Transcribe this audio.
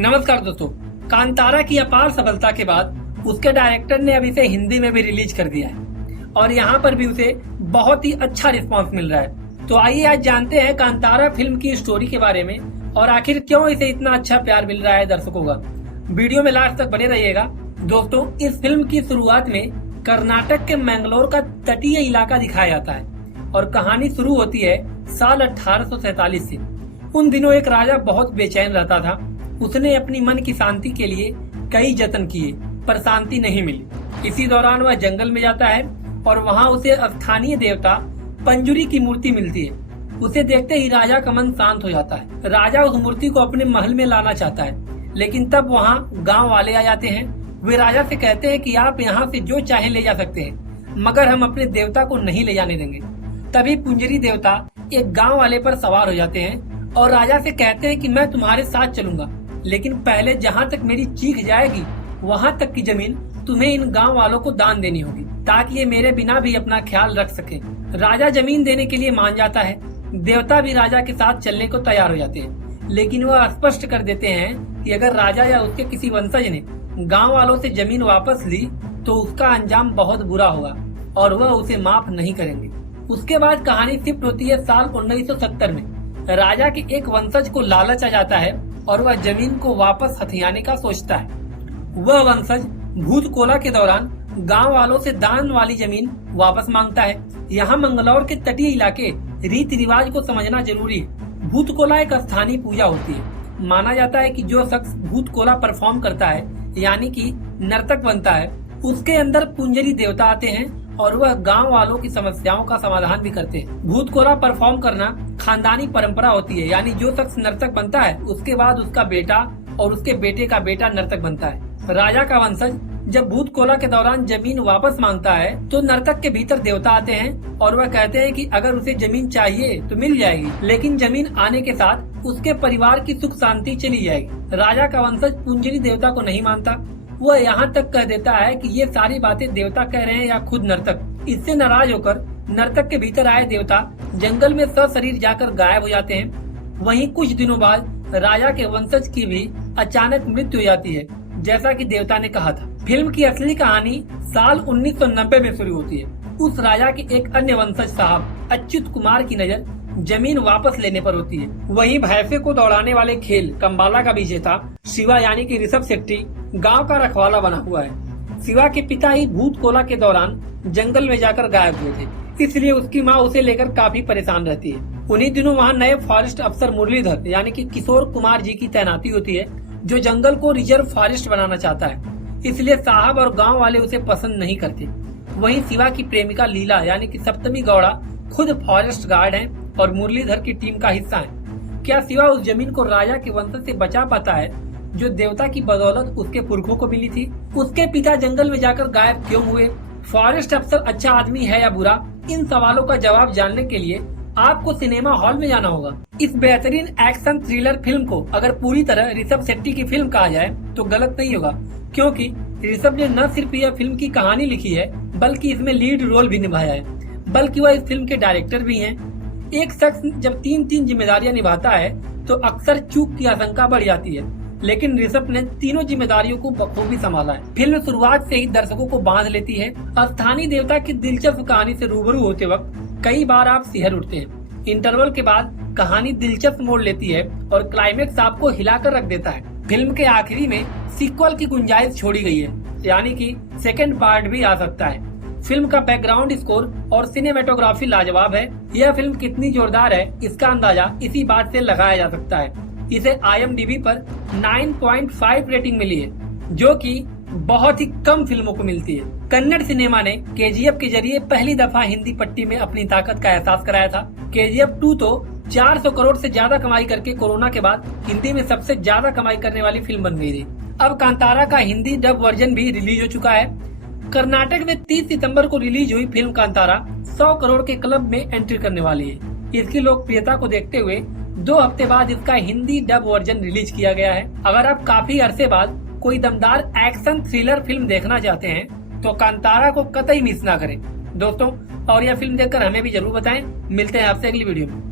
नमस्कार दोस्तों। कांतारा की अपार सफलता के बाद उसके डायरेक्टर ने अब इसे हिंदी में भी रिलीज कर दिया है और यहाँ पर भी उसे बहुत ही अच्छा रिस्पांस मिल रहा है। तो आइए आज जानते हैं कांतारा फिल्म की स्टोरी के बारे में और आखिर क्यों इसे इतना अच्छा प्यार मिल रहा है दर्शकों का। वीडियो में लास्ट तक बने रहिएगा। दोस्तों, इस फिल्म की शुरुआत में कर्नाटक के मैंगलोर का तटीय इलाका दिखाया जाता है और कहानी शुरू होती है साल 1847 से। उन दिनों एक राजा बहुत बेचैन रहता था। उसने अपनी मन की शांति के लिए कई जतन किए पर शांति नहीं मिली। इसी दौरान वह जंगल में जाता है और वहाँ उसे स्थानीय देवता पंजुरी की मूर्ति मिलती है। उसे देखते ही राजा का मन शांत हो जाता है। राजा उस मूर्ति को अपने महल में लाना चाहता है, लेकिन तब वहाँ गांव वाले आ जाते हैं। वे राजा से कहते हैं कि आप यहाँ से जो चाहे ले जा सकते हैं, मगर हम अपने देवता को नहीं ले जाने देंगे। तभी पुंजरी देवता एक गांव वाले पर सवार हो जाते हैं और राजा से कहते हैं कि मैं तुम्हारे साथ चलूंगा, लेकिन पहले जहाँ तक मेरी चीख जाएगी वहाँ तक की जमीन तुम्हें इन गांव वालों को दान देनी होगी, ताकि ये मेरे बिना भी अपना ख्याल रख सके। राजा जमीन देने के लिए मान जाता है। देवता भी राजा के साथ चलने को तैयार हो जाते हैं, लेकिन वह स्पष्ट कर देते हैं कि अगर राजा या उसके किसी वंशज ने गांव वालों से जमीन वापस ली तो उसका अंजाम बहुत बुरा होगा और वह उसे माफ नहीं करेंगे। उसके बाद कहानी शिफ्ट होती है साल 1970 में। राजा के एक वंशज को लालच आ जाता है और वह जमीन को वापस हथियाने का सोचता है। वह वंशज भूतकोला के दौरान गांव वालों से दान वाली जमीन वापस मांगता है। यहाँ मंगलौर के तटीय इलाके रीति रिवाज को समझना जरूरी है। भूतकोला एक स्थानीय पूजा होती है। माना जाता है कि जो शख्स भूतकोला परफॉर्म करता है, यानी कि नर्तक बनता है, उसके अंदर पुंजरी देवता आते हैं और वह गांव वालों की समस्याओं का समाधान भी करते हैं। भूतकोला परफॉर्म करना खानदानी परंपरा होती है, यानी जो शख्स नर्तक बनता है उसके बाद उसका बेटा और उसके बेटे का बेटा नर्तक बनता है। राजा का वंशज जब भूतकोला के दौरान जमीन वापस मांगता है तो नर्तक के भीतर देवता आते हैं और वह कहते हैं कि अगर उसे जमीन चाहिए तो मिल जाएगी, लेकिन जमीन आने के साथ उसके परिवार की सुख शांति चली जाएगी। राजा का वंशज पुंजरी देवता को नहीं मानता। वह यहाँ तक कह देता है कि ये सारी बातें देवता कह रहे हैं या खुद नर्तक। इससे नाराज होकर नर्तक के भीतर आए देवता जंगल में सशरीर जाकर गायब हो जाते हैं। वहीं कुछ दिनों बाद राजा के वंशज की भी अचानक मृत्यु हो जाती है, जैसा कि देवता ने कहा था। फिल्म की असली कहानी साल 1990 में शुरू होती है। उस राजा के एक अन्य वंशज साहब अच्युत कुमार की नजर जमीन वापस लेने पर होती है। वहीं भैंसे को दौड़ाने वाले खेल कंबाला का विजेता शिवा यानी कि ऋषभ शेट्टी गांव का रखवाला बना हुआ है। शिवा के पिता ही भूतकोला के दौरान जंगल में जाकर गायब हुए थे, इसलिए उसकी माँ उसे लेकर काफी परेशान रहती है। उन्हीं दिनों वहाँ नए फॉरेस्ट अफसर मुरलीधर यानी कि किशोर कुमार जी की तैनाती होती है, जो जंगल को रिजर्व फॉरेस्ट बनाना चाहता है। इसलिए साहब और गांव वाले उसे पसंद नहीं करते। वहीं शिवा की प्रेमिका लीला यानी कि सप्तमी गौड़ा खुद फॉरेस्ट गार्ड हैं और मुरलीधर की टीम का हिस्सा है। क्या शिवा उस जमीन को राजा के वंशज से बचा पाता है जो देवता की बदौलत उसके पुरखों को मिली थी? उसके पिता जंगल में जाकर गायब क्यों हुए? फॉरेस्ट अफसर अच्छा आदमी है या बुरा? इन सवालों का जवाब जानने के लिए आपको सिनेमा हॉल में जाना होगा। इस बेहतरीन एक्शन थ्रिलर फिल्म को अगर पूरी तरह ऋषभ शेट्टी की फिल्म कहा जाए तो गलत नहीं होगा, क्योंकि ऋषभ ने न सिर्फ यह फिल्म की कहानी लिखी है बल्कि इसमें लीड रोल भी निभाया है, बल्कि वह इस फिल्म के डायरेक्टर भी हैं। एक शख्स जब तीन जिम्मेदारियां निभाता है तो अक्सर चूक की आशंका बढ़ जाती है, लेकिन ऋषभ ने तीनों जिम्मेदारियों को बखूबी संभाला है। फिल्म शुरुआत से ही दर्शकों को बांध लेती है। स्थानीय देवता की दिलचस्प कहानी से रूबरू होते वक्त कई बार आप सिहर उठते हैं। इंटरवल के बाद कहानी दिलचस्प मोड़ लेती है और क्लाइमेक्स आपको हिलाकर रख देता है। फिल्म के आखिरी में सीक्वल की गुंजाइश छोड़ी गई है, यानी कि सेकंड पार्ट भी आ सकता है। फिल्म का बैकग्राउंड स्कोर और सिनेमेटोग्राफी लाजवाब है। यह फिल्म कितनी जोरदार है इसका अंदाजा इसी बात से लगाया जा सकता है। इसे IMDb पर 9.5 रेटिंग मिली है, जो कि बहुत ही कम फिल्मों को मिलती है। कन्नड़ सिनेमा ने KGF के जरिए पहली दफा हिंदी पट्टी में अपनी ताकत का एहसास कराया था। KGF 2 तो 400 करोड़ से ज्यादा कमाई करके कोरोना के बाद हिंदी में सबसे ज्यादा कमाई करने वाली फिल्म बन गई थी। अब कांतारा का हिंदी डब वर्जन भी रिलीज हो चुका है। कर्नाटक में 30 सितंबर को रिलीज हुई फिल्म कांतारा 100 करोड़ के क्लब में एंट्री करने वाली है। इसकी लोकप्रियता को देखते हुए 2 हफ्ते बाद इसका हिंदी डब वर्जन रिलीज किया गया है। अगर आप काफी अरसे बाद कोई दमदार एक्शन थ्रिलर फिल्म देखना चाहते हैं तो कांतारा को कतई मिस ना करें दोस्तों। और यह फिल्म देखकर हमें भी जरूर बताएं। मिलते हैं आपसे अगली वीडियो में।